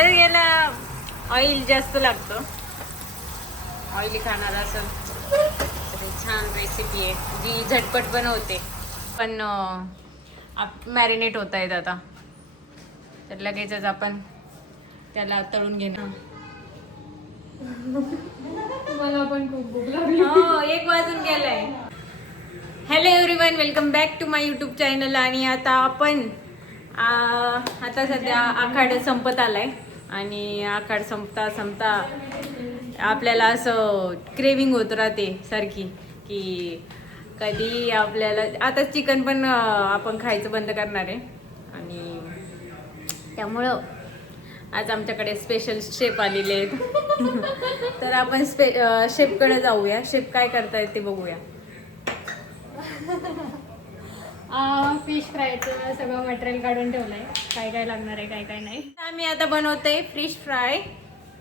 तर याला ऑइल जास्त लागतं. ऑइली खाणार असेल तर छान रेसिपी आहे जी झटपट बनवते, पण मॅरिनेट होत आहेत आता. तर लगेचच आपण त्याला तळून घेणार. मला पण खूप भूक लागली. हो, 1 वाजून गेलाय. Hello everyone, welcome back to my YouTube channel. आणि आता आपण आता सध्या आखाड संपत आलाय आणि आखाड संपता संपता आपल्याला असं क्रेविंग होत राहते सारखी की कधी आपल्याला आता चिकन पण आपण खायचं बंद करणार आहे. आणि त्यामुळं आज आमच्याकडे स्पेशल शेफ आलेले आहेत. तर आपण शेफकडे जाऊया. शेफ काय करतायत ते बघूया. फिश फ्रायचं सगळं मटेरियल काढून ठेवलंय, काय काय लागणार आहे काय काय नाही. आम्ही आता बनवतोय फिश फ्राय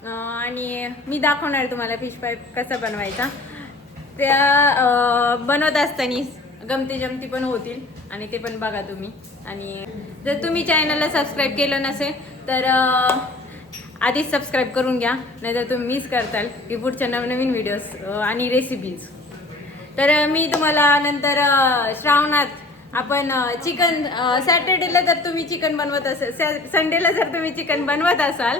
आणि मी दाखवणार तुम्हाला फिश फ्राय कसा बनवायचा. त्या बनवत असताना गमती जमती पण होतील आणि ते पण बघा तुम्ही. आणि जर तुम्ही चॅनलला सबस्क्राईब केलं नसेल तर आधीच सबस्क्राईब करून घ्या, नाहीतर तुम्ही मिस करताल की पुढच्या नवनवीन व्हिडिओज आणि रेसिपीज. तर मी तुम्हाला नंतर श्रावणात आपण चिकन सॅटर्डेला जर तुम्ही चिकन बनवत असाल, संडेला जर तुम्ही चिकन बनवत असाल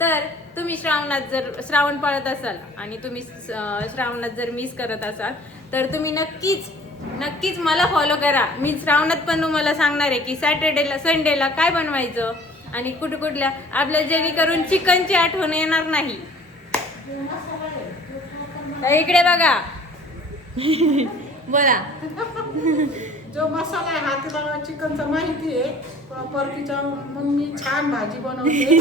तर तुम्ही श्रावणात जर श्रावण पाळत असाल आणि तुम्ही श्रावणात जर मिस करत असाल तर तुम्ही नक्कीच मला फॉलो करा. मी श्रावणात पण तुम्हाला सांगणार आहे की सॅटर्डेला संडेला काय बनवायचं आणि कुठल्या आपल्याला, जेणेकरून चिकनची आठवण येणार नाही. तर इकडे बघा. बोला. जो मसाला आहे हा तिला चिकनचा माहिती आहे. परकीच्या मम्मी छान भाजी बनवते.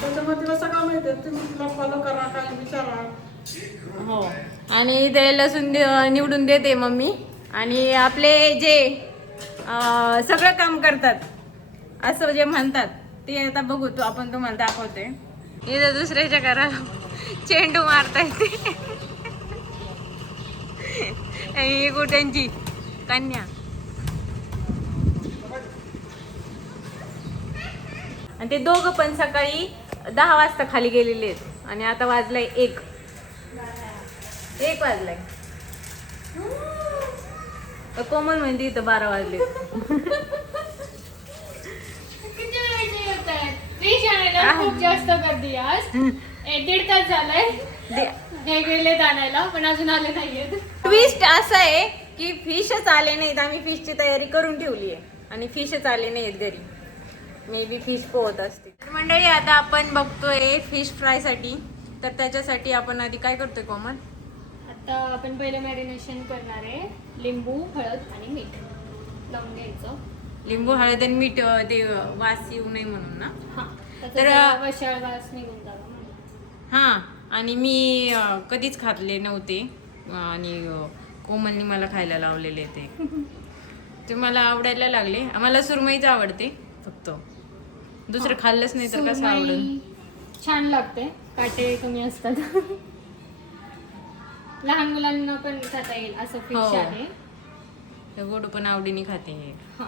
त्याच्यामुळे तिला सगळं माहिती आहे. तुम्ही तिला फॉलो करा, काही विचारा. हो, आणि ते लसूण निवडून देते मम्मी. आणि आपले जे सगळं काम करतात असं जे म्हणतात ते आता बघू. तो आपण तुम्हाला दाखवते. इथं दुसऱ्याच्या घराला चेंडू मारता येते. ही गोट्यांची कन्या. आणि ते दोघं पण सकाळी 10 वाजता खाली गेलेले आहेत आणि आता वाजलाय 1 वाजलाय. तर कोमल म्हणते इथं 12 वाजले. किती वेळचे येत आहेत फिश आणायला? खूप जास्त गर्दी आज. 1.5 तास झालाय हे गेलेत आणायला, पण अजून आले नाहीयेत. ट्विस्ट असं आहे की फिशच आले नाहीत. आम्ही फिशची तयारी करून ठेवली आहे आणि फिशच आले नाहीत घरी. मे बी फिश पोहत असते. तर मंडळी, आता आपण बघतोय फिश फ्राय साठी. तर त्याच्यासाठी आपण आधी काय करतोय कोमल? आता आपण पहिले मॅरिनेशन करणार आहे. लिंबू, हळद आणि मीठ लावून घ्यायचं. लिंबू, हळद आणि मीठ, ते वास येऊ नये म्हणून ना. हा, तर वशाळ वास निघून जावा. हां, आणि मी कधीच खाल्ले नव्हते आणि कोमलनी मला खायला लावलेले ते मला आवडायला लागले. मला सुरमईच आवडते फक्त. दुसरं खाल्लंच नाही तर कसं आवडेल. छान लागते, काटे कमी असतात. लहान मुलांना पण खाता येईल असं फिश आहे. तर गोडू पण आवडीने खाते हे. हा,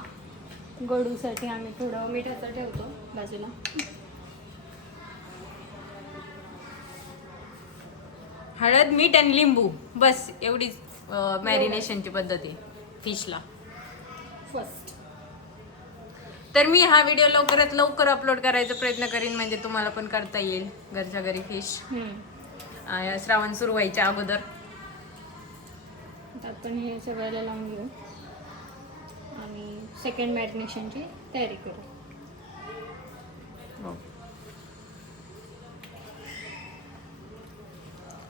गोडूसाठी आम्ही थोडं मिठाचं ठेवतो बाजूला. हळद, मीठ आणि लिंबू, बस एवढीच मॅरिनेशनची पद्धत आहे फिशला. फर्स्ट तर मी हा व्हिडिओ लवकरात लवकर अपलोड करायचा प्रयत्न करीन, म्हणजे तुम्हाला पण करता येईल घरच्या घरी फिश श्रावण सुरू व्हायच्या अगोदर. आपण हे सगळ्याला लावून घेऊ आणि सेकंड मॅरिनेशनची तयारी करू.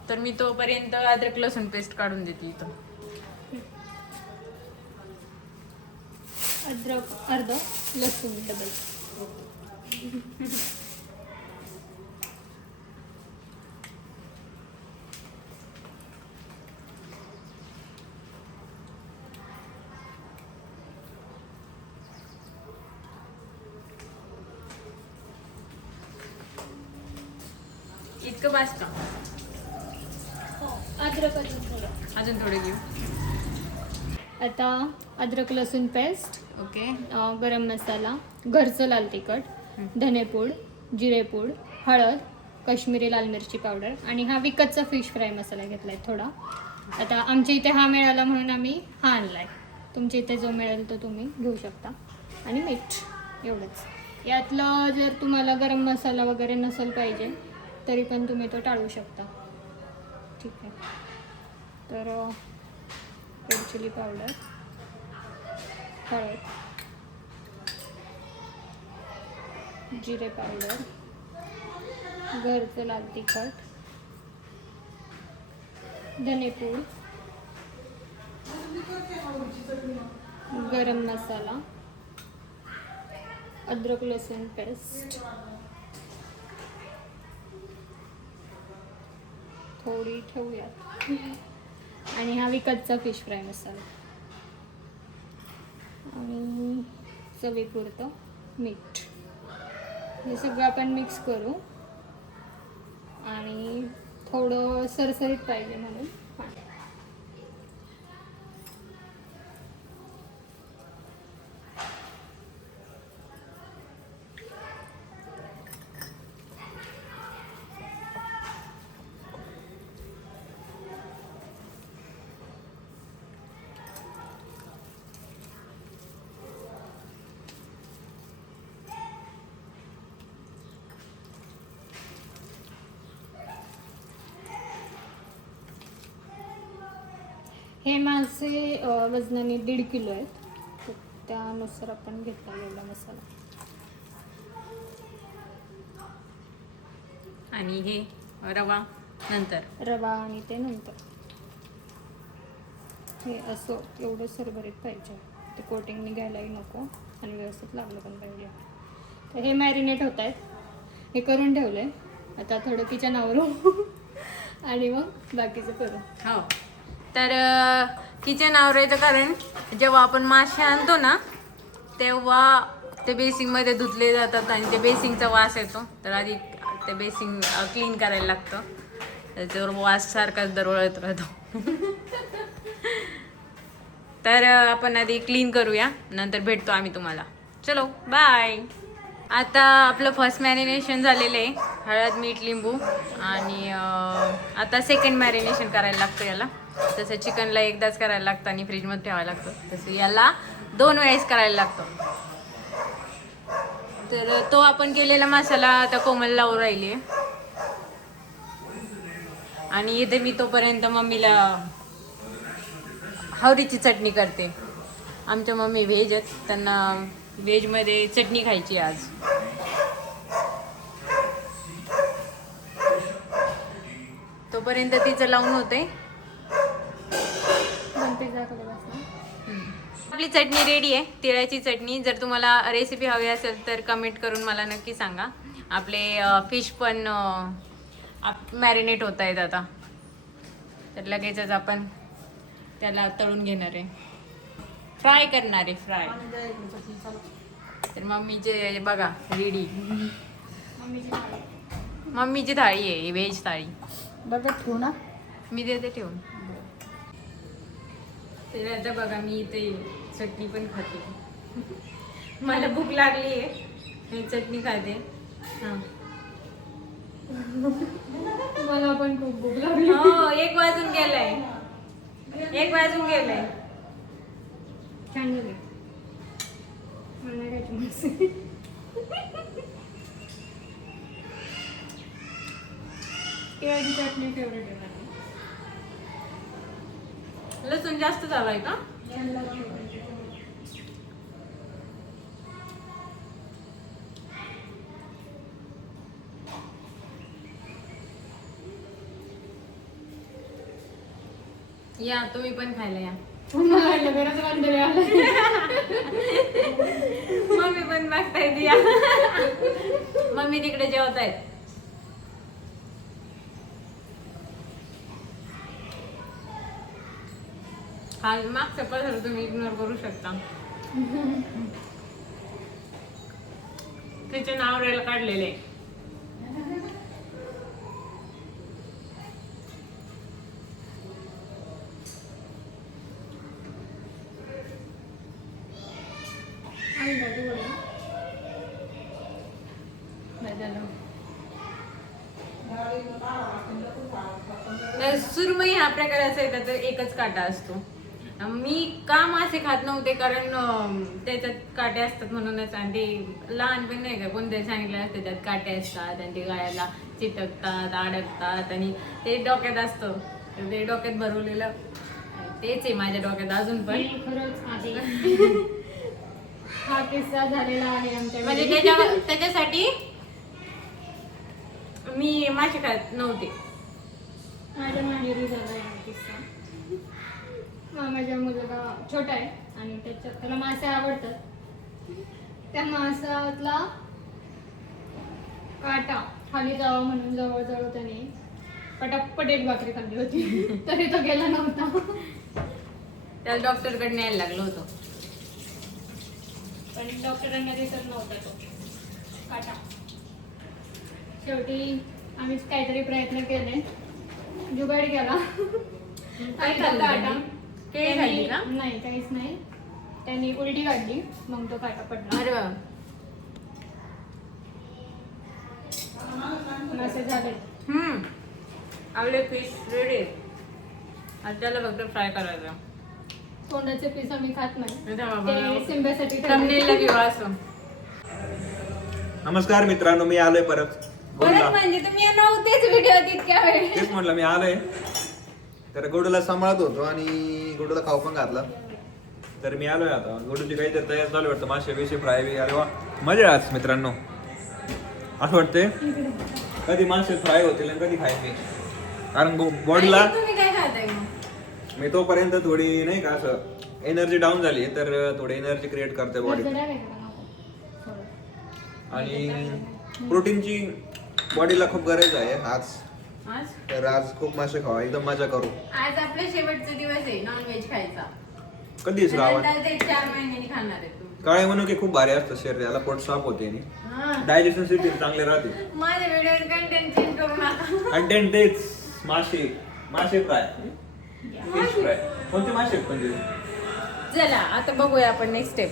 तर मी तोपर्यंत अद्रक लसूण पेस्ट काढून देते इथं. अद्रक अर्धा, लसूण डबल. इतकं बास का? अद्रक अजून थोडे घेऊ. आता अद्रक लसूण पेस्ट, ओके. गरम मसाला, घरचं लाल तिखट, धनेपूड, जिरेपूड, हळद, काश्मीरी लाल मिरची पावडर आणि हा विकतचा फिश फ्राय मसाला घेतला आहे थोडा. आता आमच्या इथे हा मिळाला म्हणून आम्ही हा आणला आहे. तुमच्या इथे जो मिळेल तो तुम्ही घेऊ शकता. आणि मीठ एवढंच. यातलं जर तुम्हाला गरम मसाला वगैरे नसेल पाहिजे तरी पण तुम्ही तो टाळू शकता. ठीक आहे. तर रेड चिली पावडर, हळद, जिरे पावडर, घरचं लाल तिखट, धनेपूड, गरम मसाला, अद्रक लसूण पेस्ट, थोडी ठेवूयात आणि हा विकतचा फिश फ्राय मसाला आणि चवीपुरतं मीठ. हे सगळं आपण मिक्स करू आणि थोडं सरसरीत पाहिजे म्हणून पाणी. हे मासे वजनाने 1.5 किलो आहेत. तर त्यानुसार आपण घेतला एवढा मसाला. आणि हे रवा नंतर. रवा आणि ते नंतर. हे असं एवढं सरभरीत पाहिजे. ते कोटिंग निघायलाही नको आणि व्यवस्थित लागलं पण पाहिजे. तर हे मॅरिनेट होत आहेत. हे करून ठेवलं आहे. आता थोडं किचन आवरू आणि मग बाकीचं करू. हो. तर किचन आवरायचं कारण जेव्हा आपण मासे आणतो ना तेव्हा ते बेसिंगमध्ये धुतले जातात आणि ते बेसिंगचा वास येतो. तर आधी ते बेसिंग क्लीन करायला लागतं. त्याच्यावर वास सारखाच दरवळत राहतो. तर आपण आधी क्लीन करूया, नंतर भेटतो आम्ही तुम्हाला. चलो बाय. आता आपलं फर्स्ट मॅरिनेशन झालेलं आहे. हळद, मीठ, लिंबू आणि आता सेकंड मॅरिनेशन करायला लागतं याला. जसं चिकनला एकदाच करायला लागतं आणि फ्रीजमध्ये ठेवायला लागतं, तसं याला 2 वेळेस करायला लागतं. तर तो आपण केलेला मसाला आता कोमल लावून राहिली आहे. आणि इथे मी तोपर्यंत मम्मीला हवरीची चटणी करते. आमच्या मम्मी व्हेज आहेत, त्यांना व्हेजमध्ये चटणी खायची आज. तोपर्यंत तिचं लावून होते. आपली चटणी रेडी आहे, तिळाची चटणी. जर तुम्हाला रेसिपी हवी असेल तर कमेंट करून मला नक्की सांगा. आपले फिश पण मॅरिनेट होत आहेत आता. तर लगेचच आपण त्याला तळून घेणार आहे, फ्राय करणार आहे, फ्राय. तर मम्मीचे बघा रेडी. मम्मीची थाळी आहे, व्हेज थाळी. डब्यात ठेवू ना. मी देते ठेवून. तर आता बघा मी इथे चटणी पण खाते. मला भूक लागली आहे, चटणी खाते. हां, मला पण खूप भूक लागली. हो, 1 वाजून गेलाय. 1 वाजून गेलाय. छान झाली. मला खायची मासे. केळीची चटणी फेवरेट आहे माझी. लसूण जास्त झालाय का? या तुम्ही पण खायला या. घरात मंडळी आलं. मम्मी पण बघतायत या. मम्मी तिकडे जेवतायत. हा मागचा पदार्थ तुम्ही इग्नोर करू शकता. त्याचे नाव रेल काढलेले. झालं. सुरमई हा प्रकार असायचा तर एकच काटा असतो. मी का मासे खात नव्हते कारण त्याच्यात काटे असतात म्हणूनच. आणि ते लहानपणी नाही का कोणतरी सांगितलं असतं त्यात काटे असतात आणि ते गाळ्याला चिटकतात अडकतात आणि ते डोक्यात असतं. ते डोक्यात भरवलेलं तेच आहे माझ्या डोक्यात अजून पण. खरंच आहे. हा किस्सा झालेला आहे आमच्या म्हणजे त्याच्यासाठी मी मासे खात नव्हते. माझ्या माहेरी झाला आहे किस्सा. माझा मुलगा छोटा आहे आणि त्याला मासे आवडतात. त्या मासातला काटा खाली जावा म्हणून जवळजवळ त्याने पटापट एक भाकरी खाल्ली होती तरी तो गेला नव्हता. त्याला डॉक्टरकडे न्यायला लागलो होतो पण डॉक्टरांना दिसत नव्हता तो काटा. शेवटी आम्ही काहीतरी प्रयत्न केले, जुगाड केला. काय खाल्लं काटा केळी खाल्ली का? नाही, काहीच नाही. त्यांनी उलटी काढली मग तो काटा पडला. अरे वा. मासे झाले. आपले फिश रेडी. आता त्याला फक्त फ्राय करायचं. तोंडाचे पीस आम्ही खात नाही, त्याच्यामुळे ते सिंब्यासाठी thumbnail-ला घेऊ असं. नमस्कार मित्रांनो, मी आलोय परत गोडूला. म्हणजे तुम्ही नव्हतेच व्हिडिओ तितक्या वेळ. तेच म्हटलं मी आलोय. तर गोडूला सांभाळत होतो आणि गोडूला खाऊ पण घातला. तर मी आलोय आता. गोडूची काहीतरी तयार चालू वाटतं, मासे विषय फ्राय बी. अरे वा, मजा आहे आज मित्रांनो. असं वाटतंय कधी मासे फ्राय होतील आणि कधी खायचे. कारण बॉडीला तुम्ही काय खाताय मग? मी तोपर्यंत थोडी नाही का असं एनर्जी डाऊन झाली तर थोडी एनर्जी क्रिएट करते बॉडी. आणि प्रोटीनची बॉडीला खूप गरज आहे आज. तर आज खूप मासे खावा, एकदम मजा करू. आज आपला शेवटचा दिवस आहे नॉनव्हेज खायचा. कधीच राहा. ते 4 महिन्यांनी खाणार आहे तू. काळे म्हणून की खूप भारी असतं शरीराला, पोट साफ होते आणि डायजेशन सिस्टीम चांगले राहते. माझ्या व्हिडिओ कंटेंट चेंज करू नका. कंटेंट तेच मासे फ्राय, फिश फ्राय. कोणते मासे आहेत पण ते? चला आता बघूया आपण नेक्स्ट स्टेप.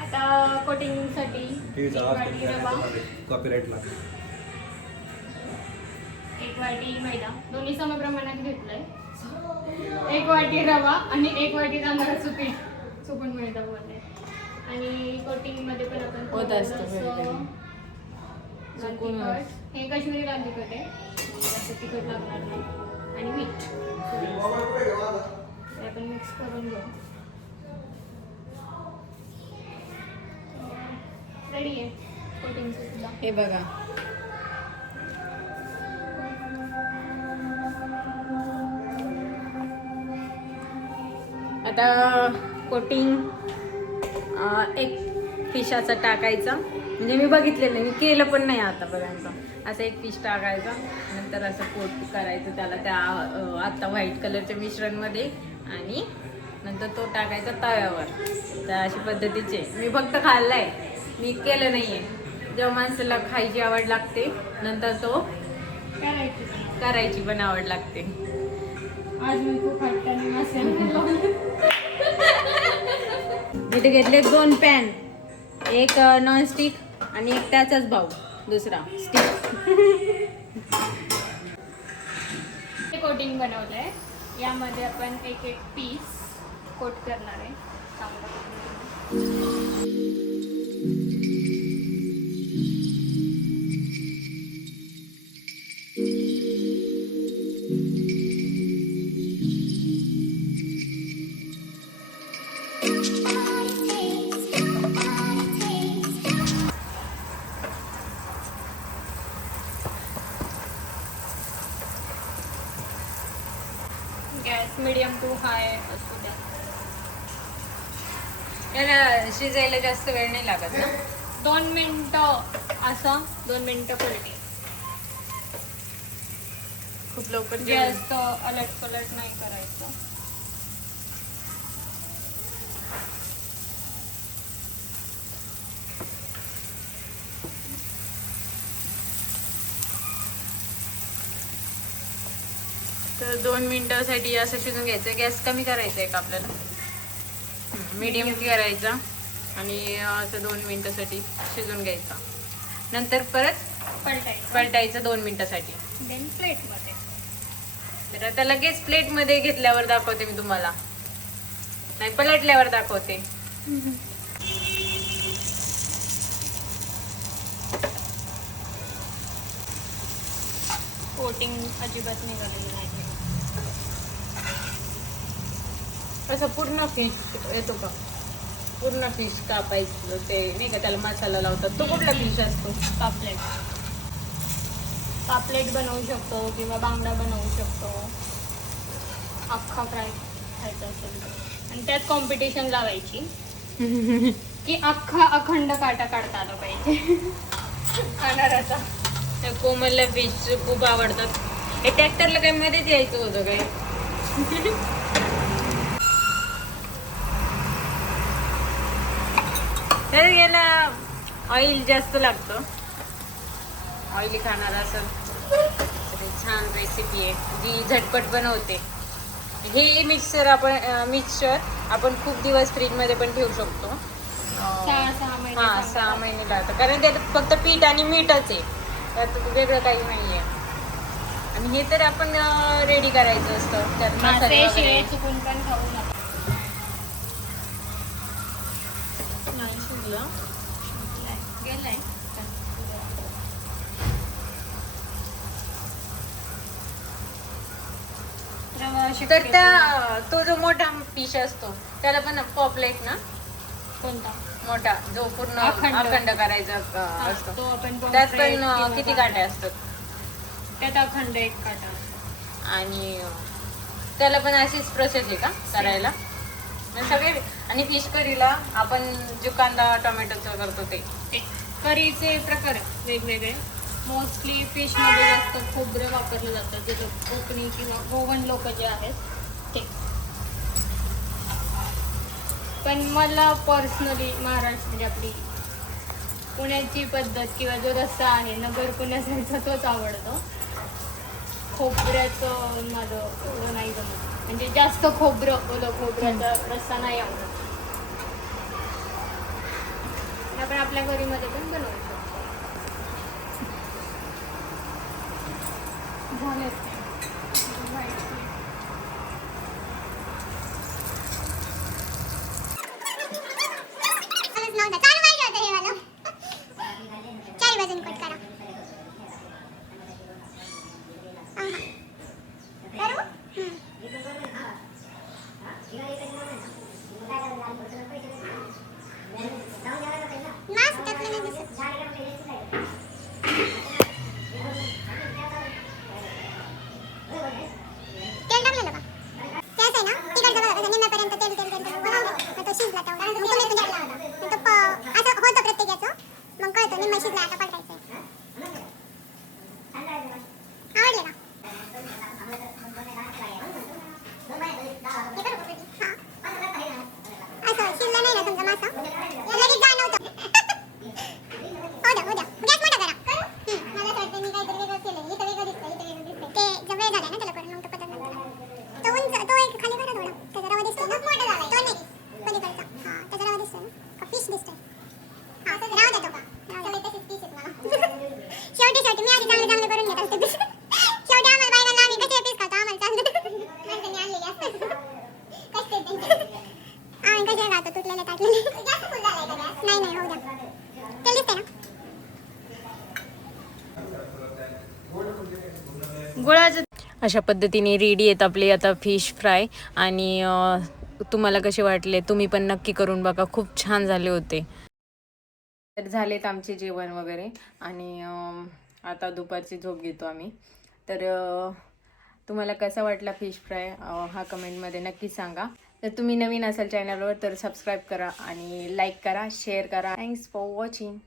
आता कोटिंगसाठी टीव्हीचा आवाज वाटी रवा, कॉपीराइटला. 1 वाटी मैदा, दोन्ही समप्रमाणात घेतलंय. 1 वाटी रवा आणि 1 वाटी तांदळाचं पीठ, चुकून मैदा बोलले. आणि कोटिंग मध्ये पण आपण होत असतं थोडंसं कधी-कधी. लाल चुकून तिखट, हे काश्मीरी लाल तिखट आहे, जास्त तिखट लागणार नाही. आणि मीठ हे आपण मिक्स करून घेऊ. रेडी आहे कोटिंगचं सुद्धा. हे बघा आता कोटिंग एक फिशाचा टाकायचा. म्हणजे मी बघितलेलं नाही, मी केलं पण नाही आतापर्यंत. असं एक फिश टाकायचा, नंतर असं कोट करायचं त्याला त्या आत्ता व्हाईट कलरच्या मिश्रणमध्ये आणि नंतर तो टाकायचा तव्यावर. तर अशी पद्धतीचे मी फक्त खाल्लाय, मी केलं नाहीये. जेव्हा माणसाला खायची आवड लागते नंतर तो करायची पण आवड लागते. आज मी खूप हट्टाने मासे इथे घेतले 2 पॅन, एक नॉनस्टिक आणि एक त्याचाच भाऊ दुसरा स्टिक. कोटिंग बनवलंय. यामध्ये आपण एक पीस कोट करणार आहे चांगलं. गॅस मीडियम टू हाय असू द्या. याला शिजायला जास्त वेळ नाही लागत ना? 2 मिनिटं असं 2 मिनिटं पलटी. खूप लवकर जास्त अलट पलट नाही करायचं. तर 2 मिनिटासाठी असं शिजून घ्यायचं. गॅस कमी करायचा आहे का आपल्याला? मीडियम करायचा आणि असं 2 मिनिटासाठी शिजून घ्यायचा. नंतर परत पलटायचं. पलटायचं 2 मिनिटासाठी. देन प्लेटमध्ये. तर आता लगेच प्लेटमध्ये घेतल्यावर दाखवते मी तुम्हाला, नाही पलटल्यावर दाखवते. कोटिंग अजिबात निघालेलं नाही. असं पूर्ण फिश येतो का? पूर्ण फिश कापायचं ते नाही का, त्याला मसाला लावतात. तो कुठला फिश असतो? पापलेट. पापलेट बनवू शकतो किंवा बांगडा बनवू शकतो. अख्खा फ्राय खायचा असेल तर. आणि त्यात कॉम्पिटिशन लावायची की अख्खा अखंड काटा काढता आला पाहिजे खाणाराचा. त्या कोमलला फिश खूप आवडतात. हे ट्रॅक्टरला काही मध्येच यायचं होतं काय? तर याला ऑइल जास्त लागतं. ऑइली खाणार असेल तर छान रेसिपी आहे जी झटपट बनवते. हे मिक्सचर आपण खूप दिवस फ्रीजमध्ये पण ठेवू शकतो. 6 महिने हां, 6 महिने लागतात, कारण त्यात फक्त पीठ आणि मीठच आहे, त्यात वेगळं काही नाही आहे. आणि हे तर आपण रेडी करायचं असतं, त्यात मसाले मासे वगैरे. शिळे चुकून पण खाऊ नका. नाही शिजलं. गेलंय. रवा तर शक्यतो- त्या तो जो मोठा फिश असतो त्याला पण पॉपलेट ना, कोणता? मोठा जो पूर्ण अखंड. अखंड करायचा हा, असतो, तो आपण त्यात pomfret पण किंवा किती बांगडा. काटे असतात. त्यात अखंड एक काटा असतो. आणि त्याला पण अशीच प्रोसेस आहे का करायला? म्हणजे सगळे. आणि फिश करीला आपण जो कांदा टोमॅटोचा करतो ते. करीचे प्रकार आहेत वेगवेगळे. मोस्टली फिशमध्ये जास्त खोबरं वापरलं जातं, जे कोकणी किंवा गोवन लोक जे आहेत ते. पण मला पर्सनली महाराष्ट्र म्हणजे आपली पुण्याची पद्धत किंवा जो रस्सा आहे नगर पुण्या साईडचा तोच आवडतो. खोबऱ्याचं माझं एवढं नाही जमत, म्हणजे जास्त ओलं खोबऱ्याचा रस्सा नाही आवडत. आपण आपल्या घरीमध्ये पण बनवू शकतो. झालेच ते. गुळाचं. अशा पद्धतीने रेडी आहेत आपले आता फिश फ्राय. आणि तुम्हाला कसे वाटले तुम्ही पण नक्की करून बघा, खूप छान झाले होते. तर झालेत आमचे जेवण वगैरे. आणि आता दुपारची झोप घेतो आम्ही. तर तुम्हाला कसा वाटला फिश फ्राय हा कमेंटमध्ये नक्की सांगा. तर तुम्ही नवीन असाल चॅनलवर तर सबस्क्राईब करा आणि लाईक करा, शेअर करा. Thanks for watching.